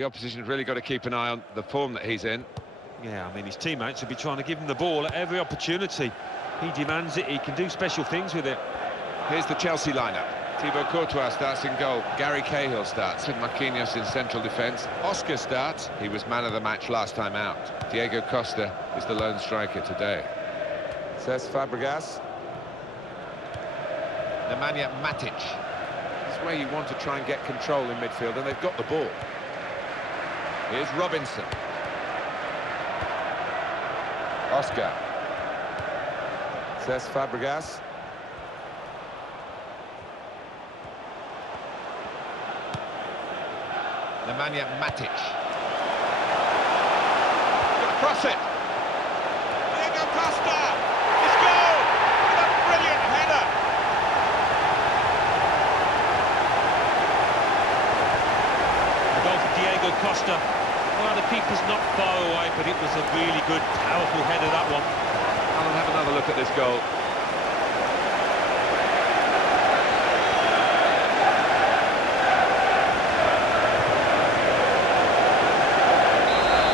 The opposition's really got to keep an eye on the form that he's in. Yeah, I mean, his teammates will be trying to give him the ball at every opportunity. He demands it, he can do special things with it. Here's the Chelsea lineup. Thibaut Courtois starts in goal. Gary Cahill starts with Marquinhos in central defence. Oscar starts. He was man of the match last time out. Diego Costa is the lone striker today. Cesc Fabregas. Nemanja Matic. This is where you want to try and get control in midfield, and they've got the ball. Here's Robinson. Oscar. Cesc Fabregas. Nemanja Matic. Gonna cross it. Diego Costa. It's goal! What a brilliant header. The goal for Diego Costa. Well, the keeper's not far away, but it was a really good, powerful header, that one. I'll have another look at this goal.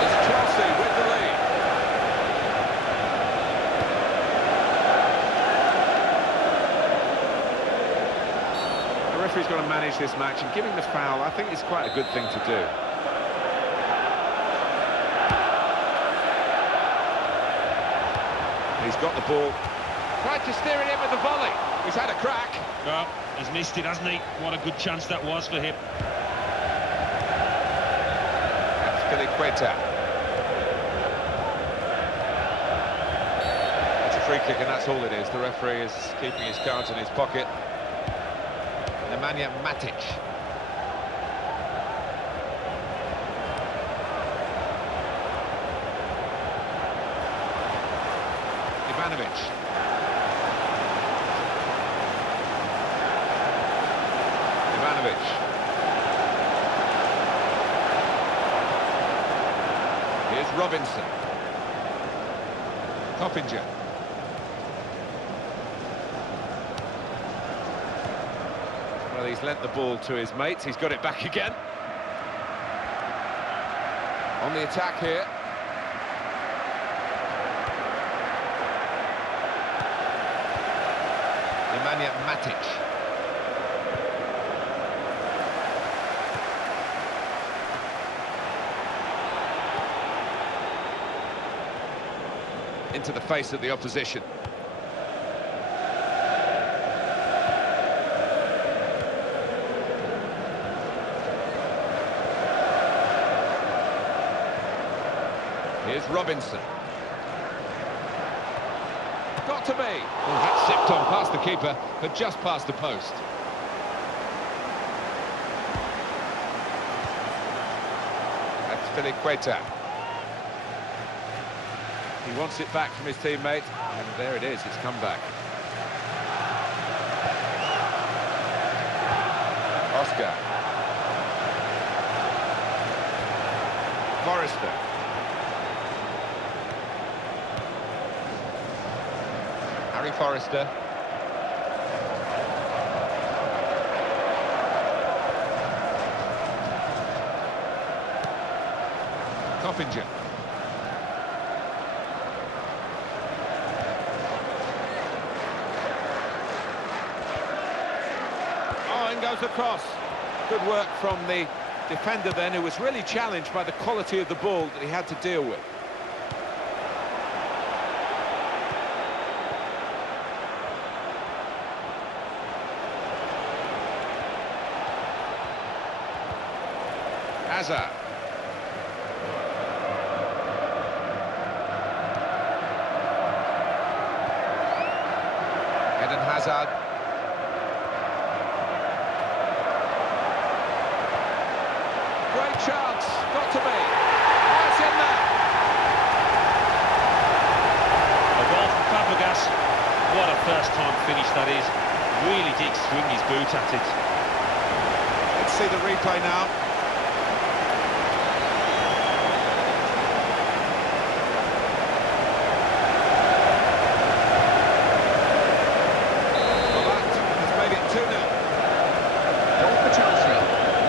It's Chelsea with the lead. The referee's got to manage this match, and giving the foul, I think, is quite a good thing to do. He's got the ball. Tried to steer it in with the volley. He's had a crack. Well, he's missed it, hasn't he? What a good chance that was for him. That's Filiqueta. It's a free kick, and that's all it is. The referee is keeping his cards in his pocket. Nemanja Matic. Ivanovic. Ivanovic. Here's Robinson. Coppinger. Well, he's lent the ball to his mates. He's got it back again. On the attack here. Nemanja Matic. Into the face of the opposition. Here's Robinson. Got to be. Oh, that sipped on past the keeper, but just past the post. That's Filiqueta. He wants it back from his teammate, and there it is, it's come back. Oscar. Forrester. Harry Forrester. Coppinger. Oh, and goes across. Good work from the defender then, who was really challenged by the quality of the ball that he had to deal with. Hazard. Eden Hazard. Great chance, got to be. Oh, it's in there. A goal from Fabregas. What a first-time finish that is. Really did swing his boot at it. Let's see the replay now. Chelsea,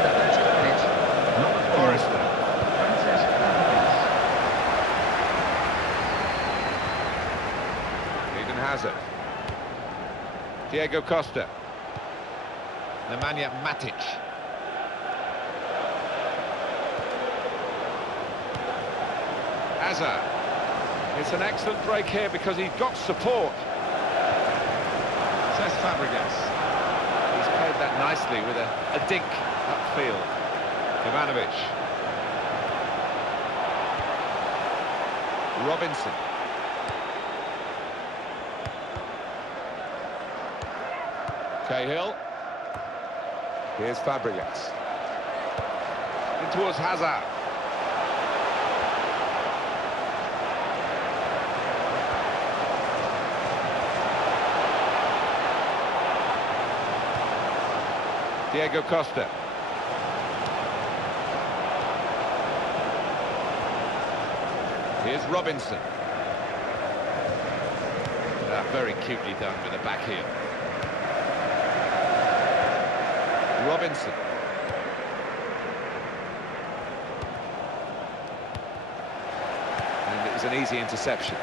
the first minute, number 4. Forrester. Hazard. Diego Costa. Nemanja Matic. Hazard. It's an excellent break here because he's got support. Says Fabregas. He's played that nicely with a dink upfield. Ivanovic. Robinson. Cahill. Here's Fabregas. In towards Hazard. Diego Costa. Here's Robinson. Very cutely done with the back heel. Robinson. And it was an easy interception.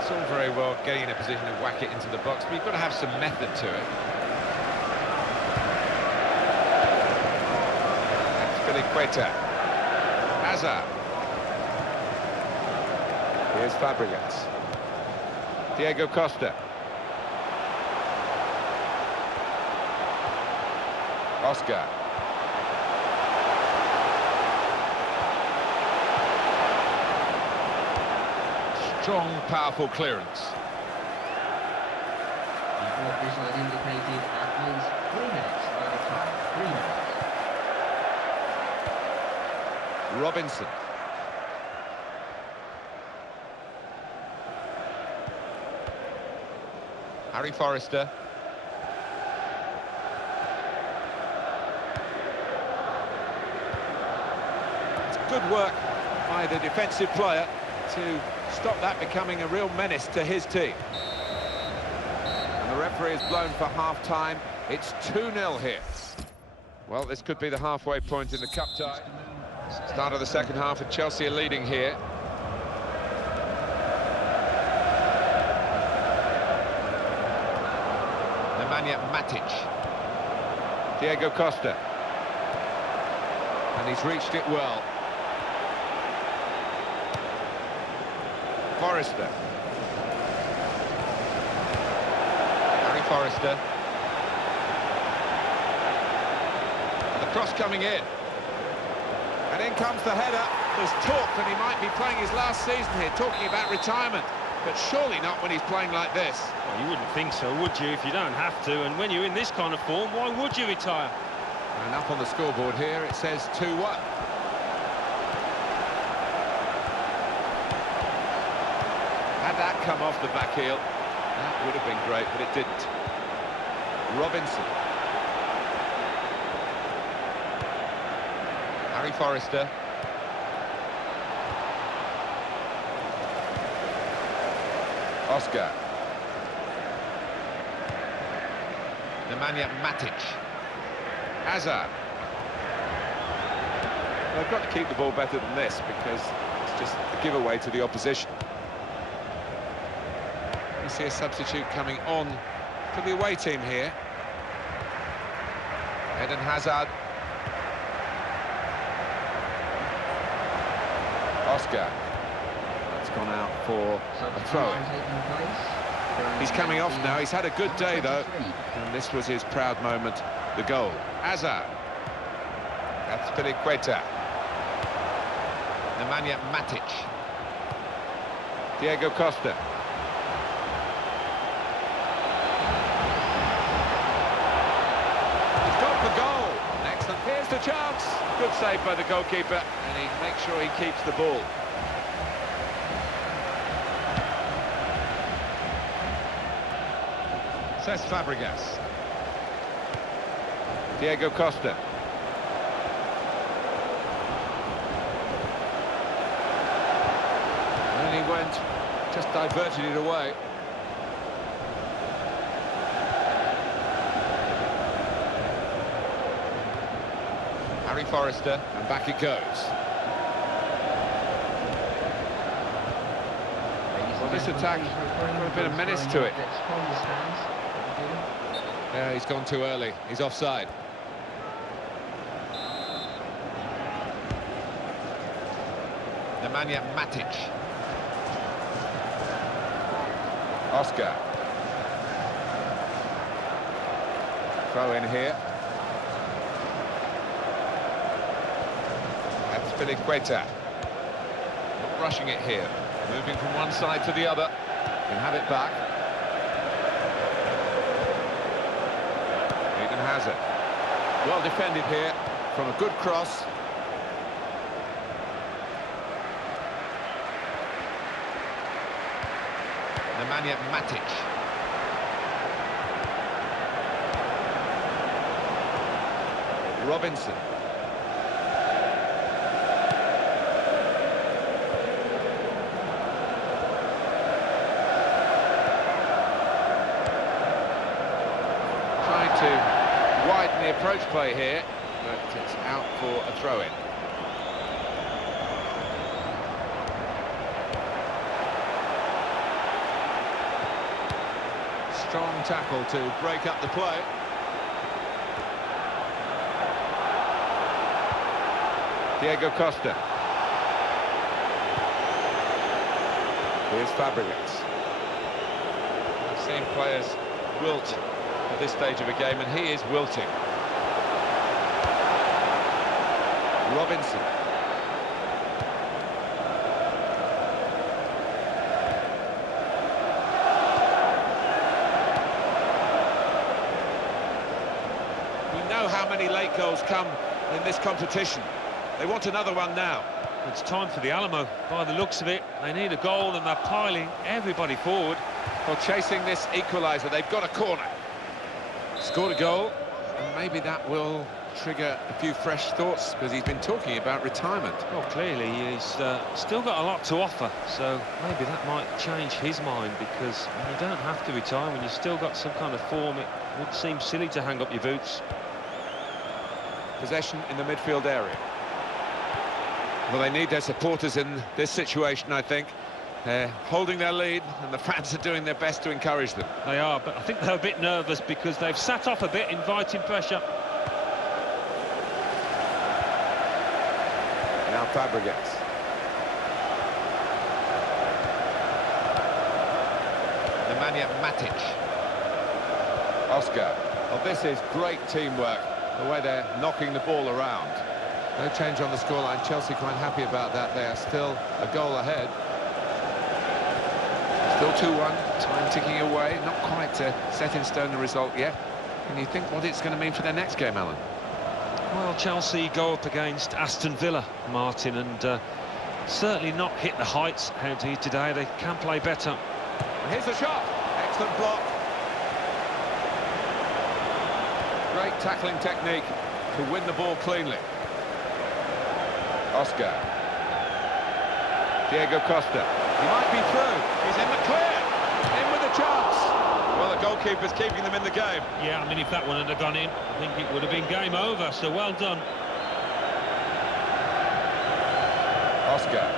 It's all very well getting in a position to whack it into the box, but you've got to have some method to it. Queta. Hazard. Here's Fabregas. Diego Costa. Oscar. Strong, powerful clearance. The official has indicated at least 3 minutes by the time. 3 minutes. Robinson. Harry Forrester. It's good work by the defensive player to stop that becoming a real menace to his team. And the referee has blown for half-time. It's 2-0 here. Well, this could be the halfway point in the cup tie. Start of the second half, and Chelsea are leading here. Nemanja Matic. Diego Costa. And he's reached it well. Forrester. Harry Forrester. And the cross coming in. And in comes the header. There's talk that he might be playing his last season here, talking about retirement. But surely not when he's playing like this. Well, you wouldn't think so, would you, if you don't have to? And when you're in this kind of form, why would you retire? And up on the scoreboard here, it says 2-1. Had that come off the back heel, that would have been great, but it didn't. Robinson. Harry Forrester. Oscar. Nemanja Matic. Hazard. They've got to keep the ball better than this because it's just a giveaway to the opposition. You see a substitute coming on for the away team here. Eden Hazard. Oscar. That's gone out for a throw. He's coming off now. He's had a good day, though. And this was his proud moment, the goal. Hazard. That's Queta. Nemanja Matic. Diego Costa. He's gone for goal. Excellent. Here's the chance. Good save by the goalkeeper. And he makes sure he keeps the ball. Says Fabregas. Diego Costa. And he went, just diverted it away. Harry Gary Forrester, and back it goes. Well, this attack got a bit of menace to it. Yeah, he's gone too early. He's offside. Nemanja Matic. Oscar. Throw in here. That's Filiqueta. Not rushing it here. Moving from one side to the other. Can have it back. Eden Hazard. Well defended here from a good cross. Nemanja Matic. Robinson. Trying to widen the approach play here, but it's out for a throw-in. Strong tackle to break up the play. Diego Costa. Here's Fabregas. I've seen players wilt at this stage of a game, and he is wilting. Robinson. We know how many late goals come in this competition. They want another one now. It's time for the Alamo. By the looks of it, they need a goal and they're piling everybody forward. Well, chasing this equaliser, they've got a corner. Scored a goal, and maybe that will trigger a few fresh thoughts, because he's been talking about retirement. Well, clearly he's still got a lot to offer, so maybe that might change his mind, because you don't have to retire when you've still got some kind of form. It would seem silly to hang up your boots. Possession in the midfield area. Well, they need their supporters in this situation, I think. They're holding their lead, and the fans are doing their best to encourage them. They are, but I think they're a bit nervous because they've sat off a bit, inviting pressure. Now Fabregas. Nemanja Matic. Oscar. Well, this is great teamwork, the way they're knocking the ball around. No change on the scoreline. Chelsea quite happy about that. They are still a goal ahead. Still 2-1, time ticking away. Not quite set in stone the result yet. Can you think what it's going to mean for their next game, Alan? Well, Chelsea go up against Aston Villa, Martin, and certainly not hit the heights out here today. They can play better. And here's the shot. Excellent block. Great tackling technique to win the ball cleanly. Oscar. Diego Costa. He might be through. He's in the clear. In with a chance. Well, the goalkeeper's keeping them in the game. Yeah, I mean, if that one had gone in, I think it would have been game over, so well done. Oscar.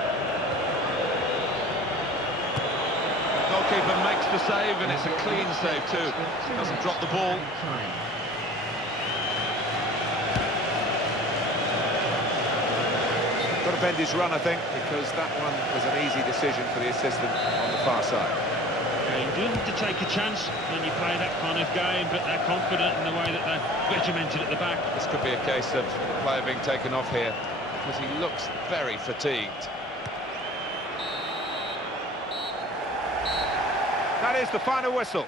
The goalkeeper makes the save, and it's a clean save too. Doesn't drop the ball. Got to bend his run, I think, because that one was an easy decision for the assistant on the far side. Yeah, you do have to take a chance when you play that kind of game, but they're confident in the way that they're regimented at the back. This could be a case of the player being taken off here, because he looks very fatigued. That is the final whistle.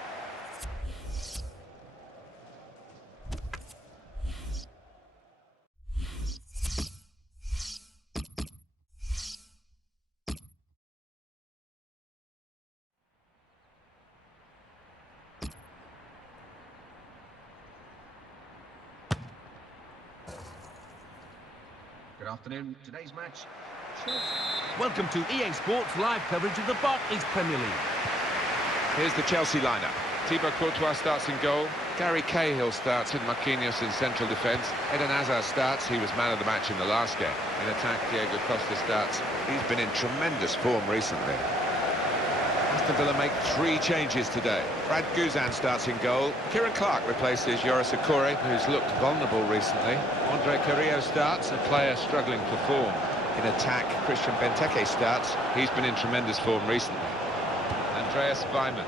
Good afternoon. Today's match. Welcome to EA Sports live coverage of the Barclays Premier League. Here's the Chelsea lineup. Thibaut Courtois starts in goal. Gary Cahill starts with Marquinhos in central defence. Eden Hazard starts. He was man of the match in the last game. In attack, Diego Costa starts. He's been in tremendous form recently. Aston Villa make 3 changes today. Brad Guzan starts in goal. Kieran Clark replaces Yoris Okore, who's looked vulnerable recently. Andre Carrillo starts, a player struggling for form. In attack, Christian Benteke starts. He's been in tremendous form recently. Andreas Weimann.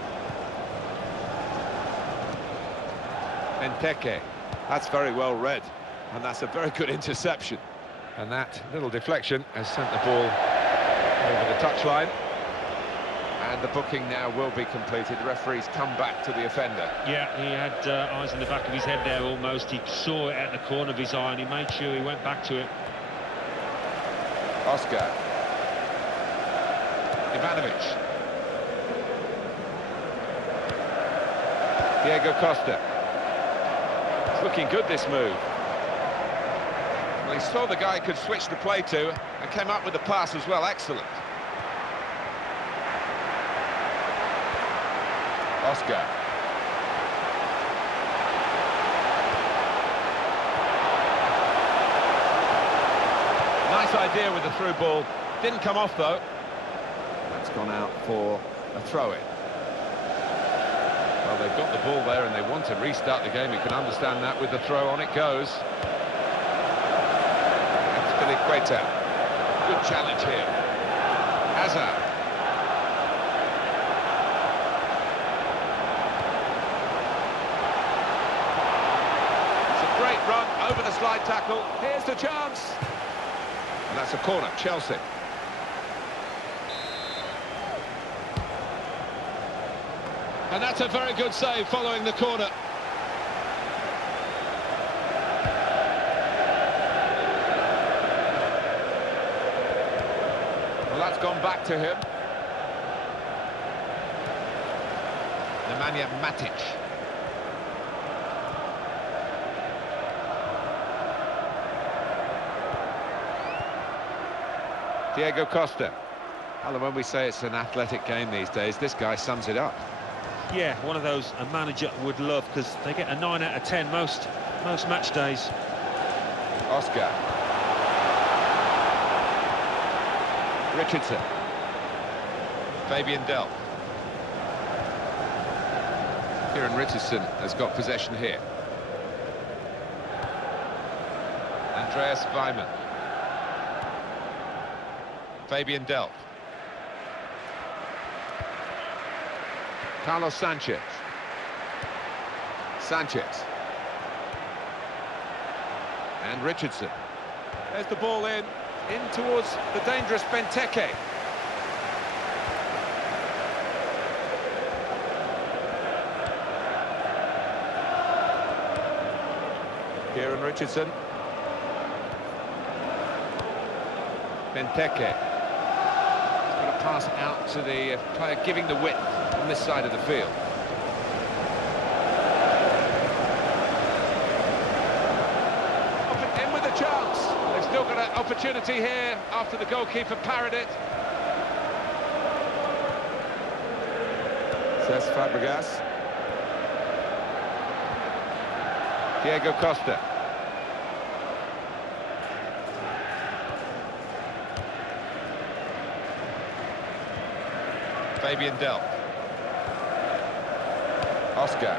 Benteke. That's very well read, and that's a very good interception. And that little deflection has sent the ball over the touchline. And the booking now will be completed. The referee's come back to the offender. Yeah, he had eyes in the back of his head there almost. He saw it at the corner of his eye and he made sure he went back to it. Oscar. Ivanovic. Diego Costa. It's looking good, this move. Well, he saw the guy he could switch the play to and came up with the pass as well. Excellent. Oscar. Nice idea with the through ball. Didn't come off, though. That's gone out for a throw-in. Well, they've got the ball there and they want to restart the game. You can understand that. With the throw, on it goes. Equator. Good challenge here. Hazard. It's a great run over the slide tackle. Here's the chance. And that's a corner, Chelsea. And that's a very good save following the corner. Well, that's gone back to him. Nemanja Matic. Diego Costa. Well, when we say it's an athletic game these days, this guy sums it up. Yeah, one of those a manager would love, because they get a 9 out of 10 most match days. Oscar. Richardson. Fabian Delph. Kieran Richardson has got possession here. Andreas Weimann. Fabian Delph. Carlos Sanchez. Sanchez. And Richardson. There's the ball in towards the dangerous Benteke. Kieran Richardson. Benteke. He's got to pass out to the player giving the width on this side of the field. In with a chance. They've still got an opportunity here after the goalkeeper parried it. Says Fabregas. Diego Costa. Fabian Delph. Oscar.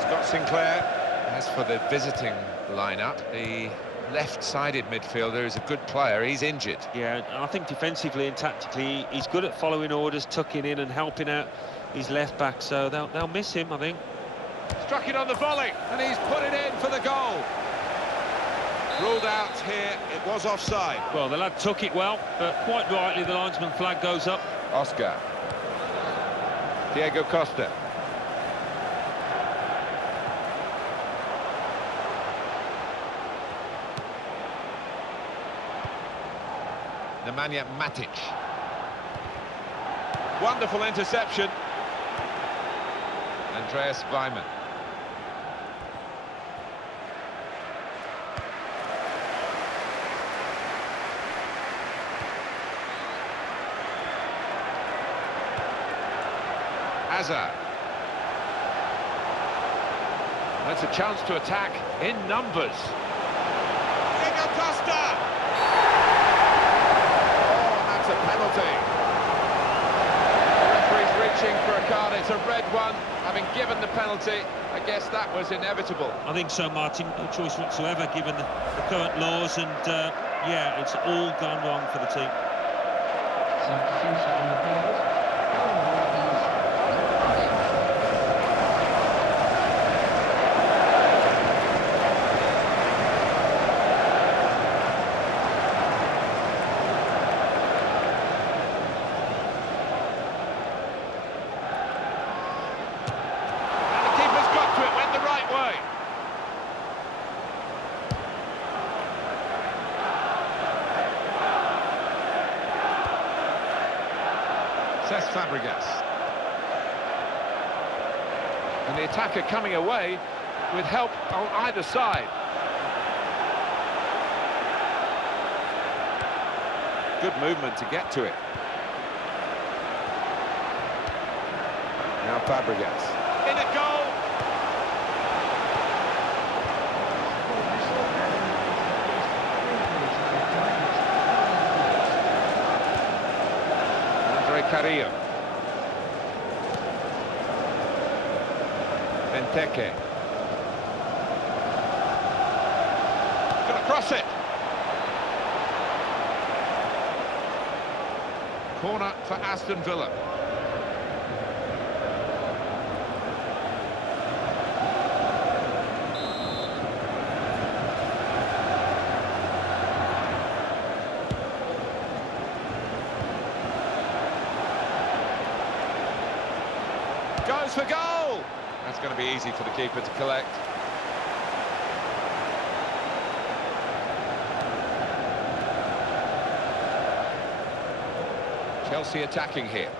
Scott Sinclair. As for the visiting lineup, the left-sided midfielder is a good player. He's injured. Yeah, I think defensively and tactically, he's good at following orders, tucking in and helping out his left back. So they'll miss him, I think. Struck it on the volley, and he's put it in for the goal. Ruled out here, it was offside. Well, the lad took it well, but quite rightly the linesman flag goes up. Oscar. Diego Costa. Nemanja Matic. Wonderful interception. Andreas Weimann. Hazard. That's a chance to attack in numbers. Diego Costa! Oh, and that's a penalty. The referee's reaching for a card. It's a red one. Having given the penalty, I guess that was inevitable. I think so, Martin. No choice whatsoever, given the current laws, and yeah, it's all gone wrong for the team. Substitution on the field. Fabregas. And the attacker coming away with help on either side. Good movement to get to it. Now Fabregas. In a goal! Carrillo. Benteke. Gonna cross it. Corner for Aston Villa. Goes for goal! That's going to be easy for the keeper to collect. Chelsea attacking here.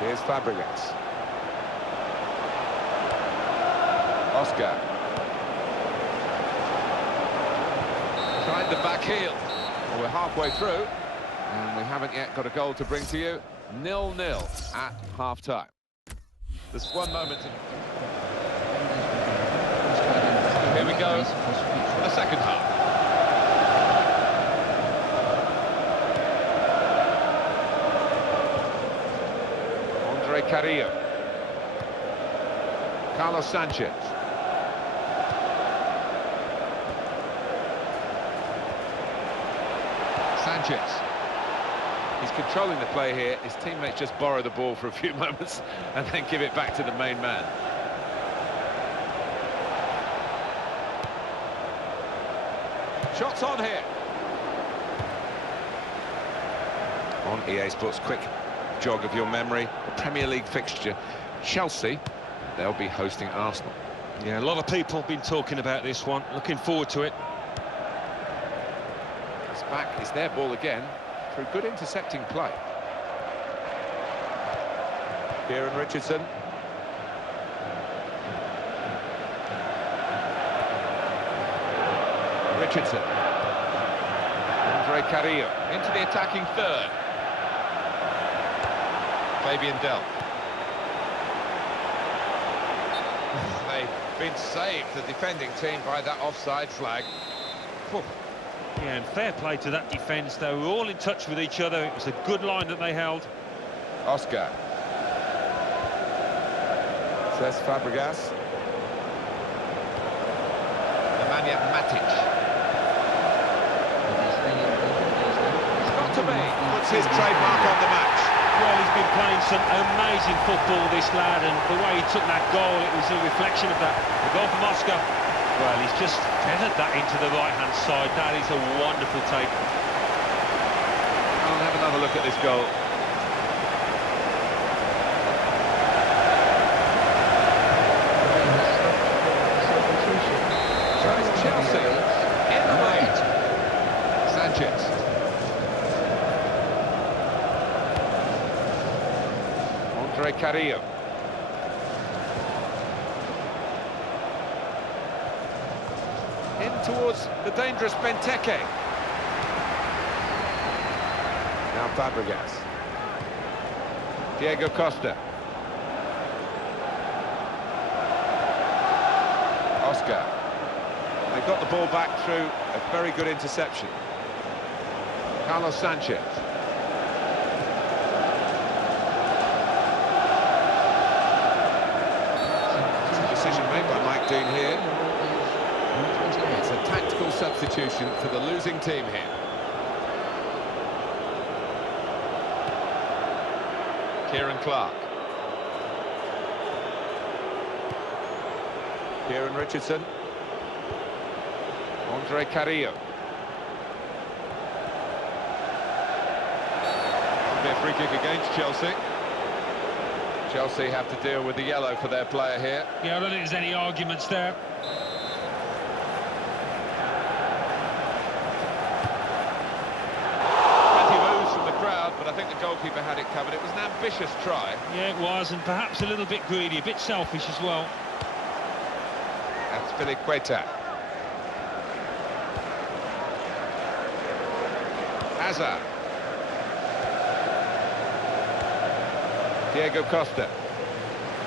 Here's Fabregas. Oscar. Tried the back heel. Well, we're halfway through. And we haven't yet got a goal to bring to you. 0-0 at half-time. There's one moment. Here we go for the second half. Andre Carrillo. Carlos Sanchez. Sanchez. He's controlling the play here. His teammates just borrow the ball for a few moments and then give it back to the main man. Shots on here. On EA Sports, quick jog of your memory. The Premier League fixture. Chelsea, they'll be hosting Arsenal. Yeah, a lot of people have been talking about this one. Looking forward to it. It's back. It's their ball again. Through good intercepting play. Kieran Richardson. Richardson. Andre Carrillo into the attacking third. Fabian Delph. They've been saved, the defending team, by that offside flag. Whew. Yeah, and fair play to that defence. They were all in touch with each other. It was a good line that they held. Oscar. Says Fabregas. Nemanja Matic. It's got to be. Puts his trademark on the match. Well, he's been playing some amazing football, this lad, and the way he took that goal, it was a reflection of that. The goal from Oscar. Well, he's just feathered that into the right-hand side. That is a wonderful take. I'll have another look at this goal. So it's Chelsea in the lead. Sanchez. Andre Carrillo. In towards the dangerous Benteke. Now Fabregas. Diego Costa. Oscar. They've got the ball back through a very good interception. Carlos Sanchez. Decision made by Mike Dean here. It's a tactical substitution for the losing team here. Kieran Clark. Kieran Richardson. Andre Carrillo. Could be a free kick against Chelsea. Chelsea have to deal with the yellow for their player here. Yeah, I don't think there's any arguments there. Plenty of ooze from the crowd, but I think the goalkeeper had it covered. It was an ambitious try. Yeah, it was, and perhaps a little bit greedy, a bit selfish as well. That's Filiqueta. Hazard. Diego Costa.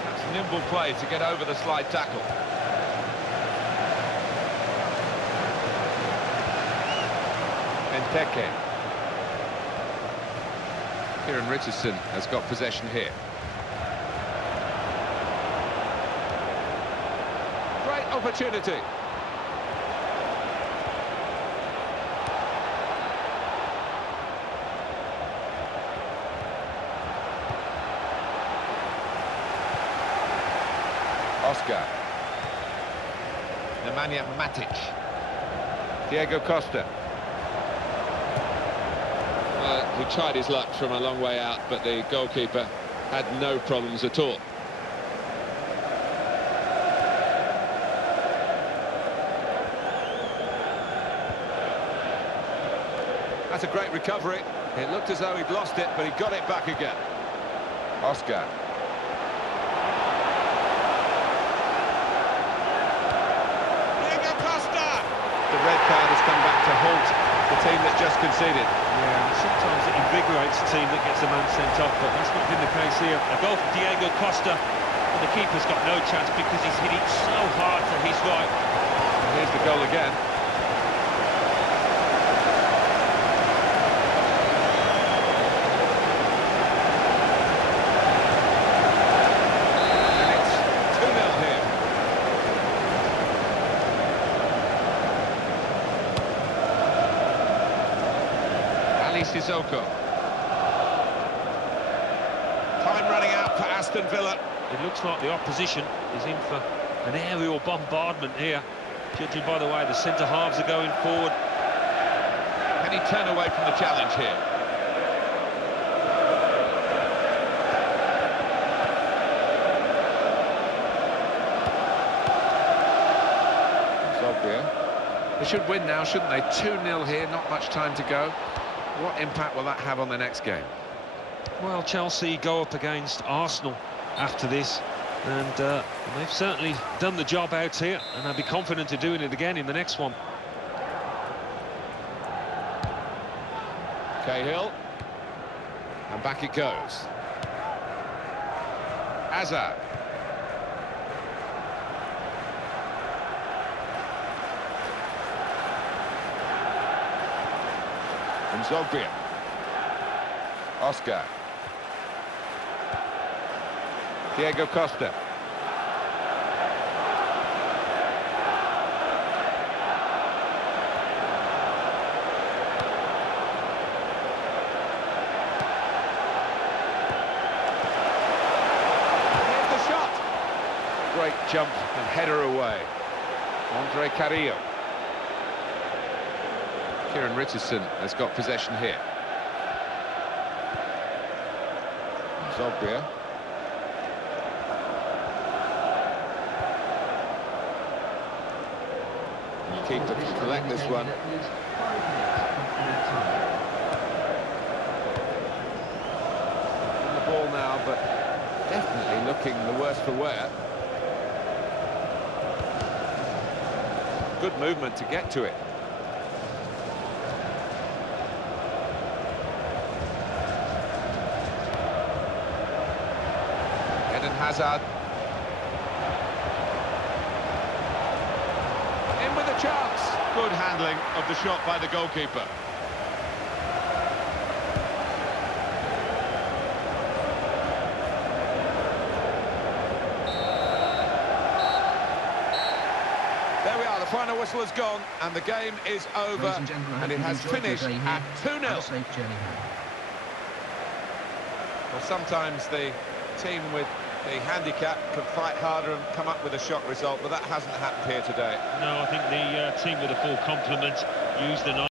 That's nimble play to get over the slide tackle. Benteke. Kieran Richardson has got possession here. Great opportunity. Oscar. Nemanja Matic. Diego Costa. He tried his luck from a long way out, but the goalkeeper had no problems at all. That's a great recovery. It looked as though he'd lost it, but he got it back again. Oscar. The red card has come back to halt the team that just conceded. Yeah, sometimes it invigorates a team that gets a man sent off, but that's not been the case here. A goal for Diego Costa, and the keeper's got no chance because he's hit it so hard to his right. And here's the goal again. And it's 2-0 here. Sissoko. Time running out for Aston Villa. It looks like the opposition is in for an aerial bombardment here, judging by the way the centre-halves are going forward. Can he turn away from the challenge here? Zobria. They should win now, shouldn't they? 2-0 here, not much time to go. What impact will that have on the next game? Well, Chelsea go up against Arsenal after this, and they've certainly done the job out here, and they'll be confident of doing it again in the next one. Cahill. And back it goes. Hazard. From Zobria. Oscar. Diego Costa. Here's the shot. Great jump and header away. Andre Carrillo. Kieran Richardson has got possession here. Zobria. Keeper to collect this one. On the ball now, but definitely looking the worse for wear. Good movement to get to it. Eden Hazard. a chance. Good handling of the shot by the goalkeeper. There we are, the final whistle has gone and the game is over, and it has finished at 2-0. Well, sometimes the team with the handicap can fight harder and come up with a shock result, but that hasn't happened here today. No, I think the team with the full complement used the